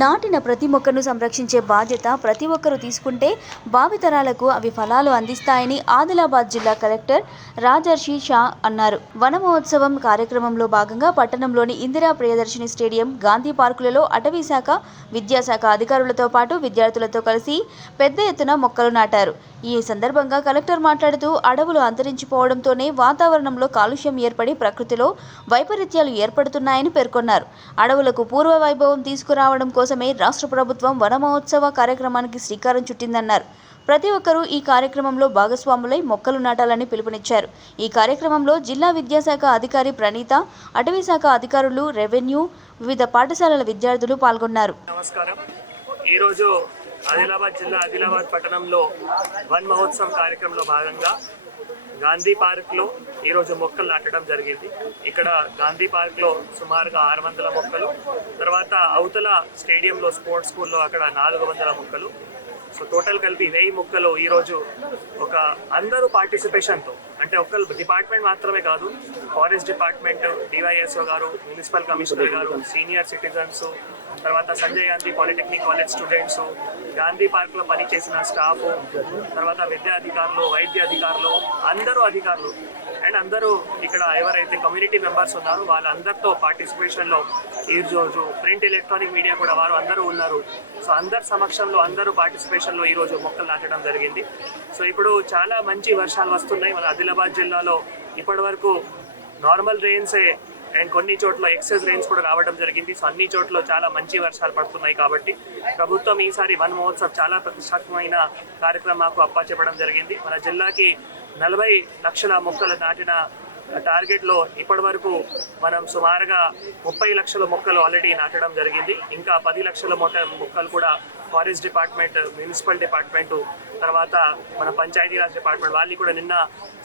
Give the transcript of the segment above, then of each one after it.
నాటిన ప్రతి మొక్కను సంరక్షించే బాధ్యత ప్రతి ఒక్కరూ తీసుకుంటే భావితరాలకు అవి ఫలాలు అందిస్తాయని ఆదిలాబాద్ జిల్లా కలెక్టర్ రాజర్షి షా అన్నారు. వన మహోత్సవం కార్యక్రమంలో భాగంగా పట్టణంలోని ఇందిరా ప్రియదర్శిని స్టేడియం, గాంధీ పార్కులలో అటవీ శాఖ, విద్యాశాఖ అధికారులతో పాటు విద్యార్థులతో కలిసి పెద్ద ఎత్తున మొక్కలు నాటారు. ఈ సందర్భంగా కలెక్టర్ మాట్లాడుతూ అడవులు అంతరించిపోవడంతోనే వాతావరణంలో కాలుష్యం ఏర్పడి ప్రకృతిలో వైపరీత్యాలు ఏర్పడుతున్నాయని పేర్కొన్నారు. అడవులకు పూర్వ వైభవం తీసుకురావడం కోసమే రాష్ట్ర ప్రభుత్వం వన మహోత్సవ కార్యక్రమానికి శ్రీకారం చుట్టిందన్నారు. ప్రతి ఒక్కరూ ఈ కార్యక్రమంలో భాగస్వాములై మొక్కలు నాటాలని పిలుపునిచ్చారు. ఈ కార్యక్రమంలో జిల్లా విద్యాశాఖ అధికారి ప్రణీత, అటవీ శాఖ అధికారులు, రెవెన్యూ, వివిధ పాఠశాలల విద్యార్థులు పాల్గొన్నారు. నమస్కారం. ఈరోజు ఆదిలాబాద్ జిల్లా ఆదిలాబాద్ పట్టణంలో వన్ మహోత్సవం కార్యక్రమంలో భాగంగా గాంధీ పార్క్లో ఈరోజు మొక్కలు నాటడం జరిగింది. ఇక్కడ గాంధీ పార్క్లో సుమారుగా 600 మొక్కలు, తర్వాత అవతల స్టేడియంలో స్పోర్ట్స్ స్కూల్లో అక్కడ 400 మొక్కలు. సో టోటల్ కలిపి 1000 మొక్కలు ఈరోజు ఒక అందరూ పార్టిసిపేషన్తో, అంటే ఒక డిపార్ట్మెంట్ మాత్రమే కాదు, ఫారెస్ట్ డిపార్ట్మెంట్, డివైఎస్ఓ గారు, మున్సిపల్ కమిషనర్ గారు, సీనియర్ సిటిజన్స్, తర్వాత Sanjay Gandhi polytechnic college students, Gandhi పార్క్లో పనిచేసిన స్టాఫ్, తర్వాత విద్యా అధికారులు, వైద్య అధికారులు, అందరూ అధికారులు అండ్ అందరూ ఇక్కడ ఎవరైతే కమ్యూనిటీ మెంబర్స్ ఉన్నారో వాళ్ళందరితో పార్టిసిపేషన్లో ఈరోజు ప్రింట్ ఎలక్ట్రానిక్ మీడియా కూడా వారు అందరూ ఉన్నారు. సో అందరి సమక్షంలో అందరూ పార్టిసిపేషన్లో ఈరోజు మొక్కలు నాటడం జరిగింది. సో ఇప్పుడు చాలా మంచి వర్షాలు వస్తున్నాయి మన ఆదిలాబాద్ జిల్లాలో. ఇప్పటి వరకు నార్మల్ రెయిన్సే అండ్ కొన్ని చోట్ల ఎక్సెస్ రెయిన్స్ కూడా రావడం జరిగింది. సో అన్ని చోట్ల చాలా మంచి వర్షాలు పడుతున్నాయి కాబట్టి ప్రభుత్వం ఈసారి వన్ మహోత్సవ్ చాలా ప్రతిష్టాత్మకమైన కార్యక్రమాలకు అప్పచెప్పడం జరిగింది. మన జిల్లాకి 40 లక్షల మొక్కలు నాటిన టార్గెట్లో ఇప్పటి వరకు మనం సుమారుగా 30 లక్షల మొక్కలు ఆల్రెడీ నాటడం జరిగింది. ఇంకా 10 లక్షల మొక్కలు కూడా ఫారెస్ట్ డిపార్ట్మెంట్, మున్సిపల్ డిపార్ట్మెంటు, తర్వాత మన పంచాయతీరాజ్ డిపార్ట్మెంట్ వాళ్ళు కూడా నిన్న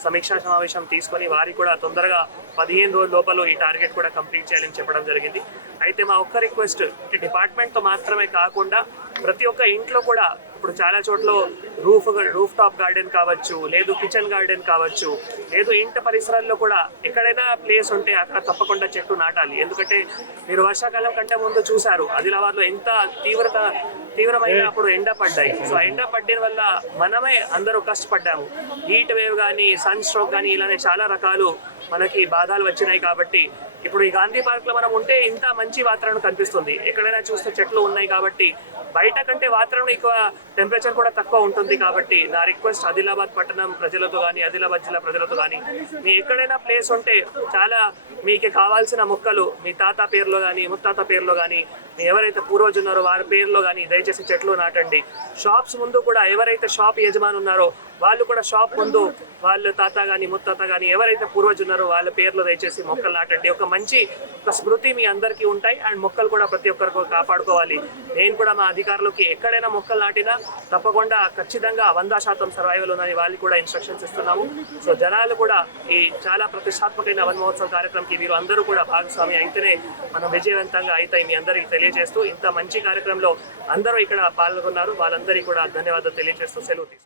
సమీక్షా సమావేశం తీసుకొని వారికి కూడా తొందరగా 15 రోజుల లోపల ఈ టార్గెట్ కూడా కంప్లీట్ చేయాలని చెప్పడం జరిగింది. అయితే మా ఒక్క రిక్వెస్ట్, డిపార్ట్మెంట్తో మాత్రమే కాకుండా ప్రతి ఒక్క ఇంట్లో కూడా ఇప్పుడు చాలా చోట్ల రూఫ్ టాప్ గార్డెన్ కావచ్చు, లేదు కిచెన్ గార్డెన్ కావచ్చు, లేదు ఇంటి పరిసరాల్లో కూడా ఎక్కడైనా ప్లేస్ ఉంటే అక్కడ తప్పకుండా చెట్టు నాటాలి. ఎందుకంటే మీరు వర్షాకాలం కంటే ముందు చూశారు ఆదిలాబాద్లో ఎంత తీవ్రమైన అప్పుడు ఎండ పడ్డాయి. సో ఎండ పడ్డం వల్ల మనమే అందరూ కష్టపడ్డాము. హీట్ వేవ్ కానీ, సన్ స్ట్రోక్ కానీ ఇలానే చాలా రకాలు మనకి బాధలు వచ్చినాయి. కాబట్టి ఇప్పుడు ఈ గాంధీ పార్క్లో మనం ఉంటే ఇంత మంచి వాతావరణం కనిపిస్తుంది. ఎక్కడైనా చూస్తే చెట్లు ఉన్నాయి కాబట్టి బయట కంటే వాతావరణం ఎక్కువ, టెంపరేచర్ కూడా తక్కువ ఉంటుంది. కాబట్టి నా రిక్వెస్ట్ ఆదిలాబాద్ పట్టణం ప్రజలతో కానీ, ఆదిలాబాద్ జిల్లా ప్రజలతో కానీ, మీ ఎక్కడైనా ప్లేస్ ఉంటే చాలా మీకు కావాల్సిన మొక్కలు మీ తాత పేరులో కానీ, ముత్తాత పేరులో కానీ, మీ ఎవరైతే పూర్వజులు ఉన్నారో వారి పేరులో కానీ దయచేసి చెట్లు నాటండి. షాప్స్ ముందు కూడా ఎవరైతే షాప్ యజమాని ఉన్నారో వాళ్ళు కూడా షాప్ ముందు వాళ్ళ తాత కానీ, ముత్తాత కానీ ఎవరైతే పూర్వజులు ఉన్నారో వాళ్ళ పేర్లో దయచేసి మొక్కలు నాటండి. ఒక మంచి స్మృతి మీ అందరికీ ఉంటాయి అండ్ మొక్కలు కూడా ప్రతి ఒక్కరికి కాపాడుకోవాలి. నేను కూడా మా అధికారులకి ఎక్కడైనా మొక్కలు నాటినా తప్పకుండా ఖచ్చితంగా 100% సర్వైవల్ ఉందని వాళ్ళు కూడా ఇన్స్ట్రక్షన్స్ ఇస్తున్నాము. సో జనాలు కూడా ఈ చాలా ప్రతిష్టాత్మకమైన వన్ మహోత్సవ కార్యక్రమంకి మీరు అందరూ కూడా భాగస్వామి అయితేనే మనం విజయవంతంగా అవుతాయి. మీ అందరికీ తెలియజేస్తూ ఇంత మంచి కార్యక్రమంలో అందరూ ఇక్కడ పాల్గొన్నారు. వాళ్ళందరికీ కూడా ధన్యవాదాలు తెలియజేస్తూ సెలవు తీసుకుంటారు.